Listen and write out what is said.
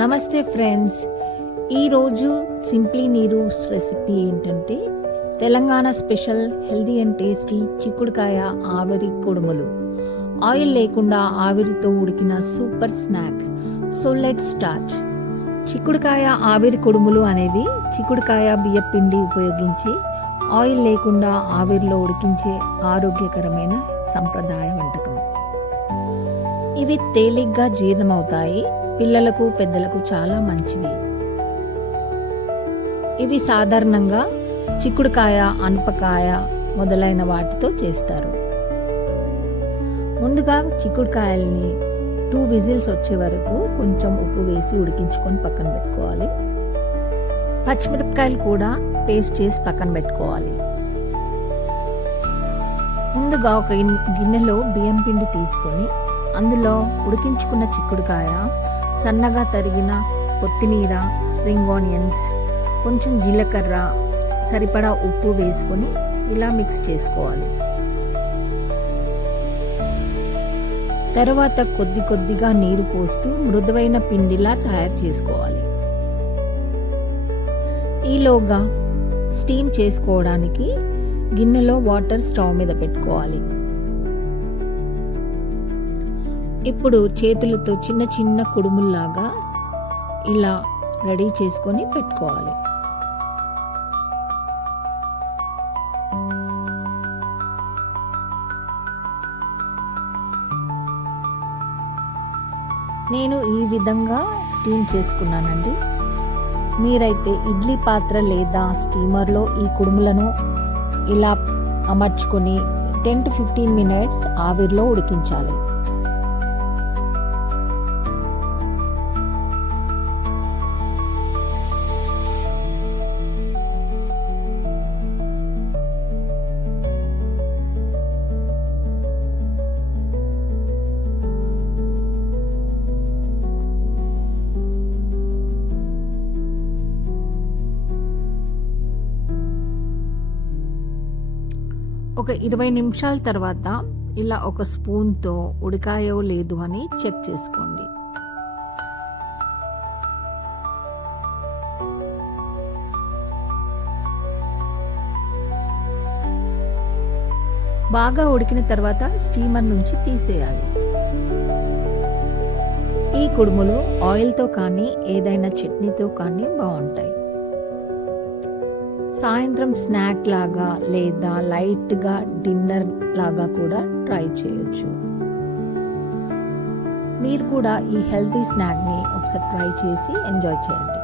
నమస్తే ఫ్రెండ్స్, ఈరోజు simply Neeru's recipe ఏంటంటే Telangana special healthy and tasty చిక్కుడుకాయ ఆవిరి కుడుములు. ఆయిల్ లేకుండా ఆవిరితో ఉడికిన super snack. So let's start. చిక్కుడుకాయ ఆవిరి కుడుములు అనేవి చిక్కుడుకాయ బియ్యపిండి ఉపయోగించి ఆయిల్ లేకుండా ఆవిరిలో ఉడికించే ఆరోగ్యకరమైన సంప్రదాయ వంటకం. ఇవి తేలిగ్గా జీర్ణమవుతాయి, పిల్లలకు పెద్దలకు చాలా మంచివి. ఇవి సాధారణంగా చిక్కుడుకాయ, అనపకాయ మొదలైన వాటితో చేస్తారు. ముందుగా చిక్కుడుకాయల్ని 2 విజిల్స్ వచ్చే వరకు కొంచెం ఉప్పు వేసి ఉడికించుకొని పక్కన పెట్టుకోవాలి. పచ్చిమిరపకాయలు కూడా పేస్ట్ చేసి పక్కన పెట్టుకోవాలి. ముందుగా ఒక గిన్నెలో బియ్యం పిండి తీసుకొని అందులో ఉడికించుకున్న చిక్కుడుకాయ, సన్నగా తరిగిన కొత్తిమీర, స్ప్రింగ్ ఆనియన్స్, కొంచెం జీలకర్ర, సరిపడా ఉప్పు వేసుకొని ఇలా మిక్స్ చేసుకోవాలి. తర్వాత కొద్దిగా నీరు పోస్తూ మృదువైన పిండిలా తయారు చేసుకోవాలి. ఈలోగా స్టీమ్ చేసుకోవడానికి గిన్నెలో వాటర్ స్టవ్ మీద పెట్టుకోవాలి. ఇప్పుడు చేతులతో చిన్న చిన్న కుడుముల్లాగా ఇలా రెడీ చేసుకొని పెట్టుకోవాలి. నేను ఈ విధంగా స్టీమ్ చేసుకున్నానండి. మీరైతే ఇడ్లీ పాత్ర లేదా స్టీమర్లో ఈ కుడుములను ఇలా అమర్చుకొని 10 to 15 minutes ఆవిరిలో ఉడికించాలి. ఒక 20 నిమిషాల తర్వాత ఇలా ఒక స్పూన్తో ఉడికాయో లేదు అని చెక్ చేసుకోండి. బాగా ఉడికిన తర్వాత స్టీమర్ నుంచి తీసేయాలి. ఈ కుడుములు ఆయిల్తో కానీ ఏదైనా చట్నీతో కానీ బాగుంటాయి. సాయంత్రం స్నాక్ లాగా లేదా లైట్గా డిన్నర్ లాగా కూడా ట్రై చేయొచ్చు. మీరు కూడా ఈ హెల్తీ స్నాక్ని ఒకసారి ట్రై చేసి ఎంజాయ్ చేయండి.